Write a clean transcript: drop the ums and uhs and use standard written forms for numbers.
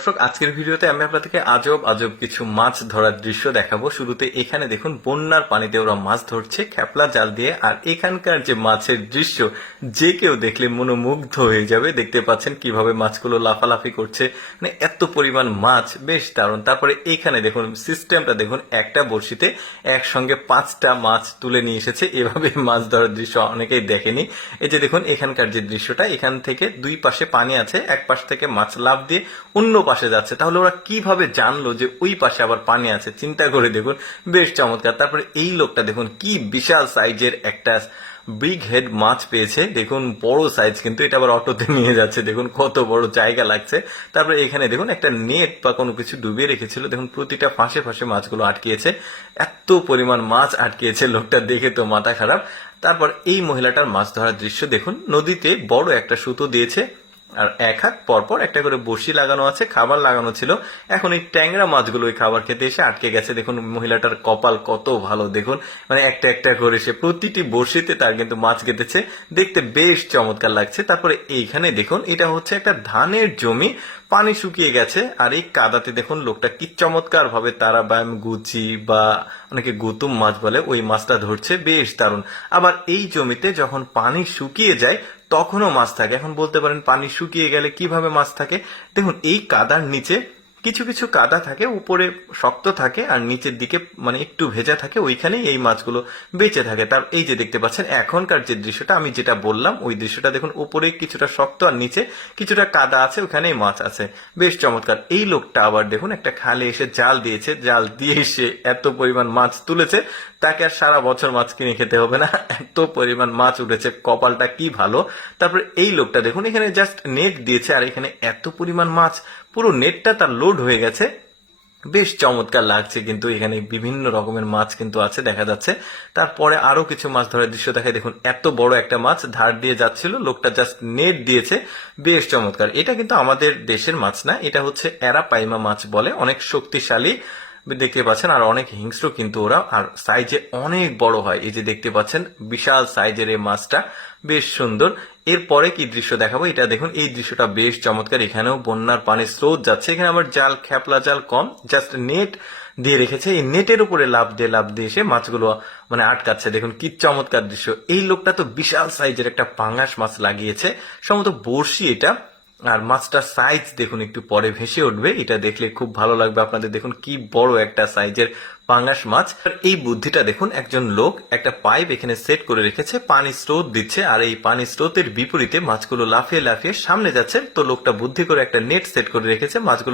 দর্শক, আজকের ভিডিওতে আমি আপনাদেরকে আজব আজব কিছু মাছ ধরার দৃশ্য দেখাবো। শুরুতে এখানে দেখুন বন্যার পানিতে ওরা মাছ ধরছে খেপলা জাল দিয়ে। আর এখানকার যে মাছের দৃশ্য, যে কেউ দেখলে মনোমুগ্ধ হয়ে যাবে। দেখতে পাচ্ছেন কিভাবে মাছগুলো লাফালাফি করছে, মানে এত পরিমাণ মাছ, বেশ দারুণ। তারপরে এখানে দেখুন সিস্টেমটা দেখুন, একটা বড়শিতে একসঙ্গে 5টা মাছ তুলে নিয়ে এসেছে। এভাবে মাছ ধরার দৃশ্য অনেকেই দেখেনি। এই যে দেখুন এখানকার যে দৃশ্যটা, এখান থেকে দুই পাশে পানি আছে, এক পাশ থেকে মাছ লাফ দিয়ে অন্য পাশে যাচ্ছে। তাহলে ওরা কিভাবে জানলো যে ওই পাশে আবার পানি আছে, চিন্তা করে দেখুন, বেশ চমৎকার। তারপরে এই লোকটা দেখুন কি বিশাল সাইজের একটা বিগ হেড মাছ পেয়েছে। দেখুন বড় সাইজ, কিন্তু এটা আবার অটোতে নিয়ে যাচ্ছে, দেখুন কত বড় জায়গা লাগছে। তারপরে এখানে দেখুন একটা নেট বা কোনো কিছু ডুবিয়ে রেখেছিল, দেখুন প্রতিটা ফাঁসে ফাঁসে মাছগুলো আটকিয়েছে। এত পরিমাণ মাছ আটকিয়েছে, লোকটা দেখে তো মাথা খারাপ। তারপর এই মহিলাটার মাছ ধরার দৃশ্য দেখুন, নদীতে বড় একটা সুতো দিয়েছে, আর এক হাত পরপর একটা করে বড়শি লাগানো আছে, খাবার লাগানো ছিল। এখন এই ট্যাংরা মাছগুলো ওই খাবার খেতে এসে আটকে গেছে। দেখুন মহিলাটার কপাল কত ভালো, দেখুন মানে একটা একটা করে সে প্রতিটি বড়শিতে তার কিন্তু মাছ কেটেছে। দেখতে বেশ চমৎকার লাগছে। তারপরে এইখানে দেখুন, এটা হচ্ছে একটা ধানের জমি, পানি শুকিয়ে গেছে। আর এই কাদাতে দেখুন লোকটা কি চমৎকার ভাবে তারা ব্যায়াম গুচি বা অনেকে গুতুম মাছ বলে, ওই মাছটা ধরছে, বেশ দারুণ। আবার এই জমিতে যখন পানি শুকিয়ে যায় তখনও মাছ থাকে। এখন বলতে পারেন পানি শুকিয়ে গেলে কিভাবে মাছ থাকে। দেখুন এই কাদার নিচে কিছু কিছু কাদা থাকে, উপরে শক্ত থাকে আর নিচের দিকে মানে একটু ভেজা থাকে, ওইখানেই এই মাছগুলো বেঁচে থাকে। তার এই যে দেখতে পাচ্ছেন এখনকার যে দৃশ্যটা, আমি যেটা বললাম ওই দৃশ্যটা দেখুন, উপরে কিছুটা শক্ত আর নিচে কিছুটা কাদা আছে, ওখানেই মাছ আছে, বেশ চমৎকার। এই লোকটা আবার দেখুন একটা খালে এসে জাল দিয়েছে, জাল দিয়ে এসে এত পরিমাণ মাছ তুলেছে, তাকে আর সারা বছর মাছ কিনে খেতে হবে না, এত পরিমাণ মাছ উঠেছে, কপালটা কি ভালো। তারপরে এই লোকটা দেখুন এখানে জাস্ট নেট দিয়েছে, আর এখানে এত পরিমাণ মাছ, পুরো নেটটা তার লোড হয়ে গেছে, বেশ চমৎকার লাগছে। কিন্তু এখানে বিভিন্ন রকমের মাছ কিন্তু আছে দেখা যাচ্ছে। তারপরে আরো কিছু মাছ ধরার দৃশ্য দেখায়। দেখুন এত বড় একটা মাছ ধার দিয়ে যাচ্ছিল, লোকটা জাস্ট নেট দিয়েছে, বেশ চমৎকার। এটা কিন্তু আমাদের দেশের মাছ না, এটা হচ্ছে অ্যারাপাইমা মাছ বলে, অনেক শক্তিশালী দেখতে পাচ্ছেন, আর অনেক হিংস্র কিন্তু ওরা, আর সাইজে অনেক বড় হয়। এই যে দেখতে পাচ্ছেন বিশাল সাইজের এই মাছটা, বেশ সুন্দর। এরপরে কি দৃশ্য দেখাবো, এটা দেখুন এই দৃশ্যটা বেশ চমৎকার। এখানেও বন্যার পানির স্রোত যাচ্ছে, এখানে আবার জাল খেপলা জাল কম, জাস্ট নেট দিয়ে রেখেছে। এই নেটের উপরে লাফ দিয়ে এসে মাছগুলো মানে আটকাচ্ছে। দেখুন কি চমৎকার দৃশ্য। এই লোকটা তো বিশাল সাইজের একটা পাঙ্গাস মাছ লাগিয়েছে, সম্ভবত বড়শি এটা। আর মাছটার সাইজ দেখুন, একটু পরে ভেসে উঠবে, এটা দেখলে খুব ভালো লাগবে আপনাদের। দেখুন কি বড় একটা সাইজের পাঙ্গাস মাছ। আর এই বুদ্ধিটা দেখুন, একজন লোক একটা পাইপ এখানে সেট করে রেখেছে, পানি স্রোত দিচ্ছে, আর এই পানি স্রোতের বিপরীতে মাছগুলো লাফিয়ে লাফিয়ে সামনে যাচ্ছে। তো লোকটা বুদ্ধি করে একটা নেট সেট করে রেখেছে, মাছগুলো